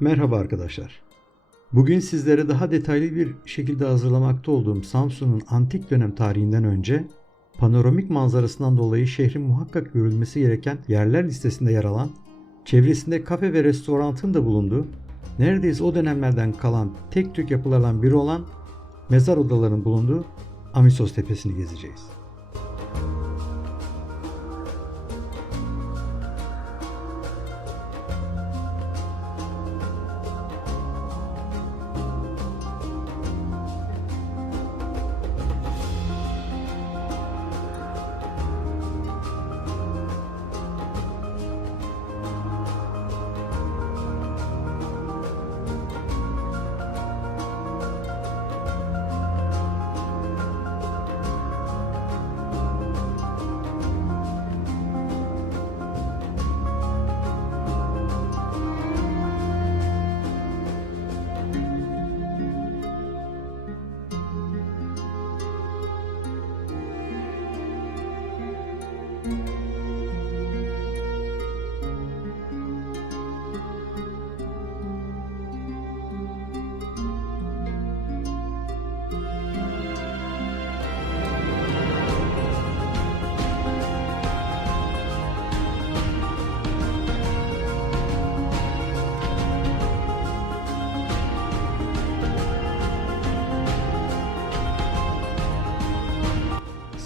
Merhaba arkadaşlar. Bugün sizlere daha detaylı bir şekilde hazırlamakta olduğum Samsun'un antik dönem tarihinden önce panoramik manzarasından dolayı şehrin muhakkak görülmesi gereken yerler listesinde yer alan, çevresinde kafe ve restoranın da bulunduğu, neredeyse o dönemlerden kalan tek tük yapılardan biri olan mezar odalarının bulunduğu Amisos Tepesi'ni gezeceğiz.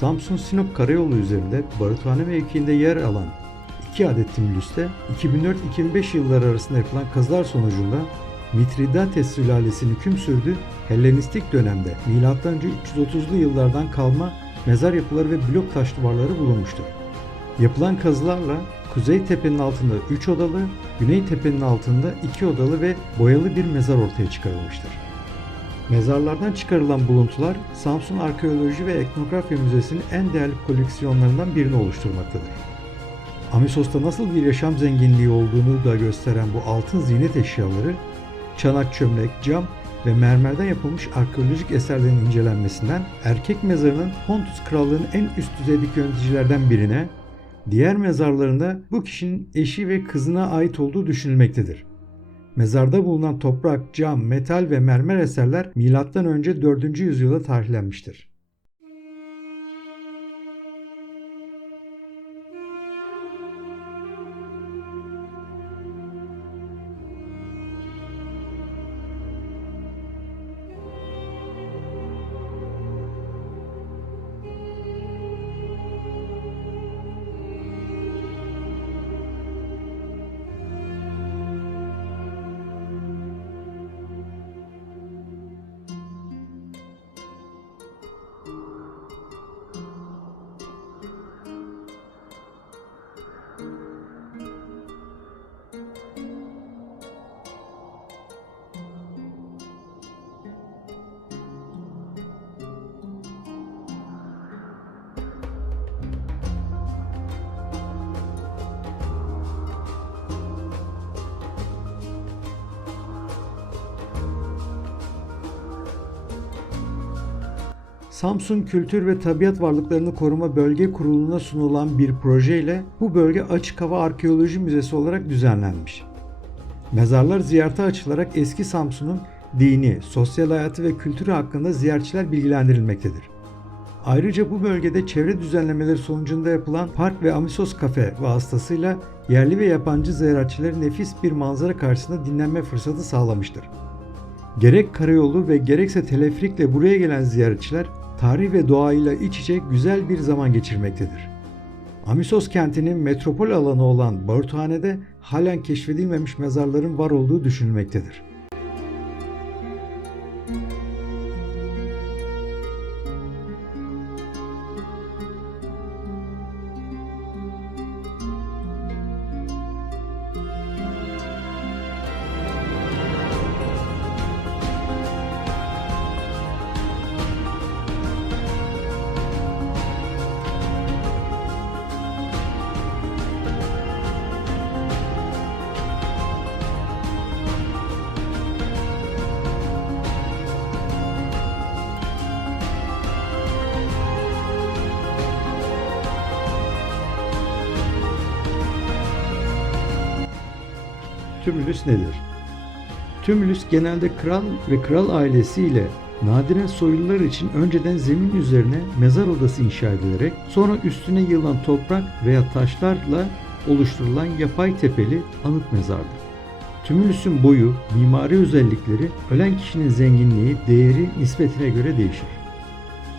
Samsun-Sinop Karayolu üzerinde Barutane mevkiinde yer alan 2 adet timülüste 2004-2005 yılları arasında yapılan kazılar sonucunda Mitridates sülalesinin hüküm sürdüğü Hellenistik dönemde M.Ö. 330'lu yıllardan kalma mezar yapıları ve blok taş duvarları bulunmuştur. Yapılan kazılarla Kuzey Tepe'nin altında 3 odalı, Güney Tepe'nin altında 2 odalı ve boyalı bir mezar ortaya çıkarılmıştır. Mezarlardan çıkarılan buluntular Samsun Arkeoloji ve Etnografya Müzesi'nin en değerli koleksiyonlarından birini oluşturmaktadır. Amisos'ta nasıl bir yaşam zenginliği olduğunu da gösteren bu altın ziynet eşyaları, çanak, çömlek, cam ve mermerden yapılmış arkeolojik eserlerin incelenmesinden erkek mezarının Pontus Krallığı'nın en üst düzeydeki yöneticilerden birine, diğer mezarlarında bu kişinin eşi ve kızına ait olduğu düşünülmektedir. Mezarda bulunan toprak, cam, metal ve mermer eserler M.Ö. 4. yüzyılda tarihlenmiştir. Samsun Kültür ve Tabiat Varlıklarını Koruma Bölge Kurulu'na sunulan bir projeyle bu bölge Açık Hava Arkeoloji Müzesi olarak düzenlenmiş. Mezarlar ziyarete açılarak eski Samsun'un dini, sosyal hayatı ve kültürü hakkında ziyaretçiler bilgilendirilmektedir. Ayrıca bu bölgede çevre düzenlemeleri sonucunda yapılan park ve Amisos kafe vasıtasıyla yerli ve yabancı ziyaretçilere nefis bir manzara karşısında dinlenme fırsatı sağlamıştır. Gerek karayolu ve gerekse teleferikle buraya gelen ziyaretçiler tarih ve doğayla iç içe güzel bir zaman geçirmektedir. Amisos kentinin metropol alanı olan Baruthane'de halen keşfedilmemiş mezarların var olduğu düşünülmektedir. Tümülüs nedir? Tümülüs genelde kral ve kral ailesiyle nadiren soylular için önceden zemin üzerine mezar odası inşa edilerek sonra üstüne yığılan toprak veya taşlarla oluşturulan yapay tepeli anıt mezardır. Tümülüsün boyu, mimari özellikleri ölen kişinin zenginliği, değeri nispetine göre değişir.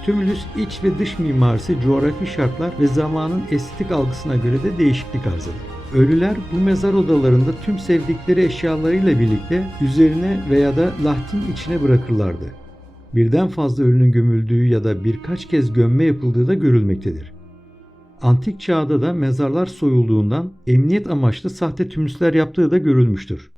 Tümülüs iç ve dış mimarisi coğrafi şartlar ve zamanın estetik algısına göre de değişiklik arz eder. Ölüler bu mezar odalarında tüm sevdikleri eşyalarıyla birlikte üzerine veya da lahtin içine bırakırlardı. Birden fazla ölünün gömüldüğü ya da birkaç kez gömme yapıldığı da görülmektedir. Antik çağda da mezarlar soyulduğundan emniyet amaçlı sahte tümülüsler yaptığı da görülmüştür.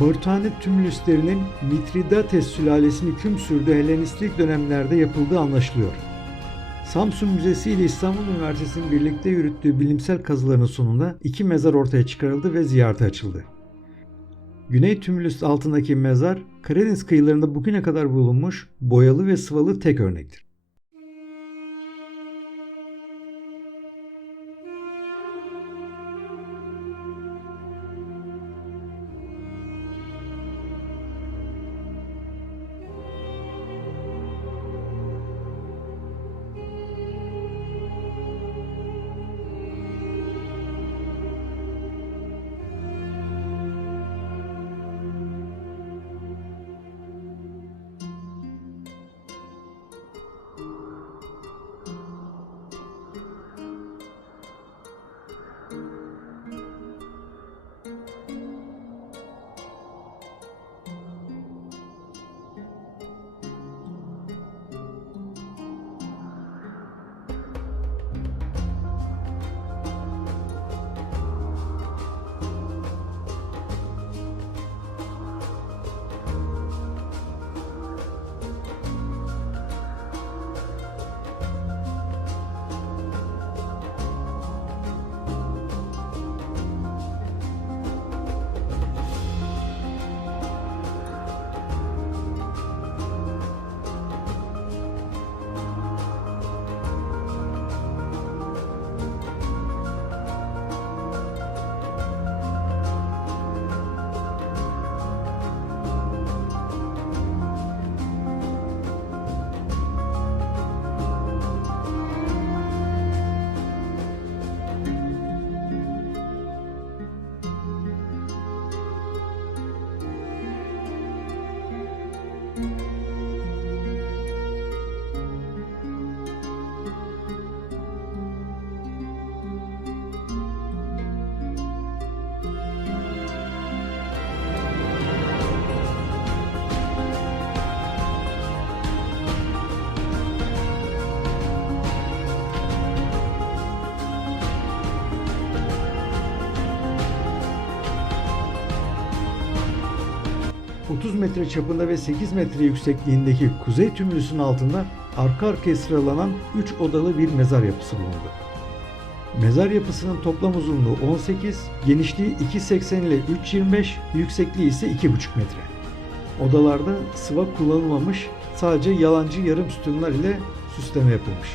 Barutane tümülüslerinin Mitridates sülalesinin hüküm sürdüğü Helenistik dönemlerde yapıldığı anlaşılıyor. Samsun Müzesi ile İstanbul Üniversitesi'nin birlikte yürüttüğü bilimsel kazıların sonunda iki mezar ortaya çıkarıldı ve ziyarete açıldı. Güney tümülüs altındaki mezar, Karadeniz kıyılarında bugüne kadar bulunmuş boyalı ve sıvalı tek örnektir. 30 metre çapında ve 8 metre yüksekliğindeki kuzey tümülüsün altında arka arkaya sıralanan 3 odalı bir mezar yapısı bulundu. Mezar yapısının toplam uzunluğu 18, genişliği 2.80 ile 3.25, yüksekliği ise 2.5 metre. Odalarda sıva kullanılmamış, sadece yalancı yarım sütunlar ile süsleme yapılmış.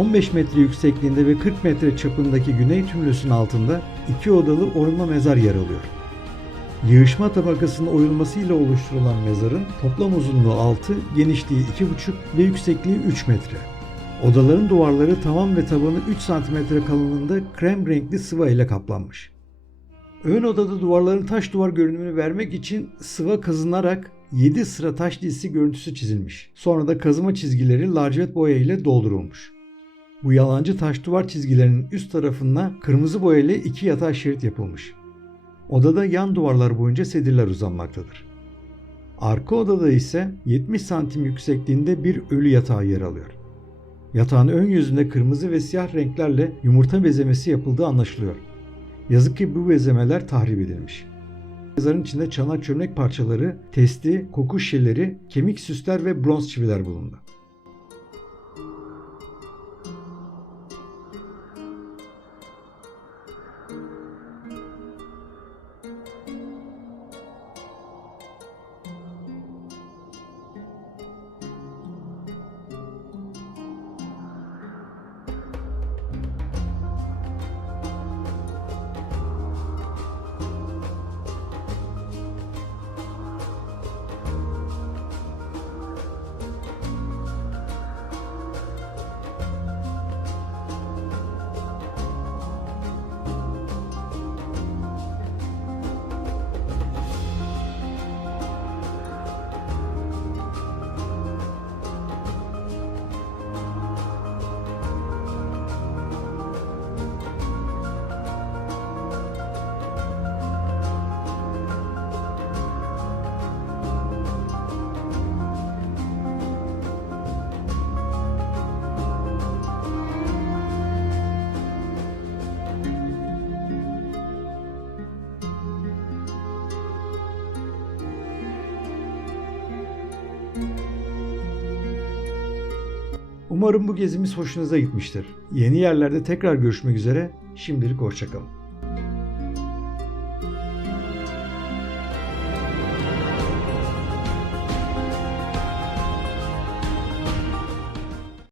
...15 metre yüksekliğinde ve 40 metre çapındaki güney tümülüsün altında 2 odalı oyma mezar yer alıyor. Yığışma tabakasının oyulmasıyla oluşturulan mezarın toplam uzunluğu 6, genişliği 2,5 ve yüksekliği 3 metre. Odaların duvarları tavan ve tabanı 3 cm kalınlığında krem renkli sıva ile kaplanmış. Ön odada duvarların taş duvar görünümünü vermek için sıva kazınarak 7 sıra taş dizisi görüntüsü çizilmiş. Sonra da kazıma çizgileri lacivert boya ile doldurulmuş. Bu yalancı taş duvar çizgilerinin üst tarafına kırmızı boya ile 2 yatay şerit yapılmış. Odada yan duvarlar boyunca sedirler uzanmaktadır. Arka odada ise 70 santim yüksekliğinde bir ölü yatağı yer alıyor. Yatağın ön yüzünde kırmızı ve siyah renklerle yumurta bezemesi yapıldığı anlaşılıyor. Yazık ki bu bezemeler tahrip edilmiş. Mezarın içinde çanak çömlek parçaları, testi, koku şişeleri, kemik süsler ve bronz çiviler bulundu. Umarım bu gezimiz hoşunuza gitmiştir. Yeni yerlerde tekrar görüşmek üzere. Şimdilik hoşça kalın.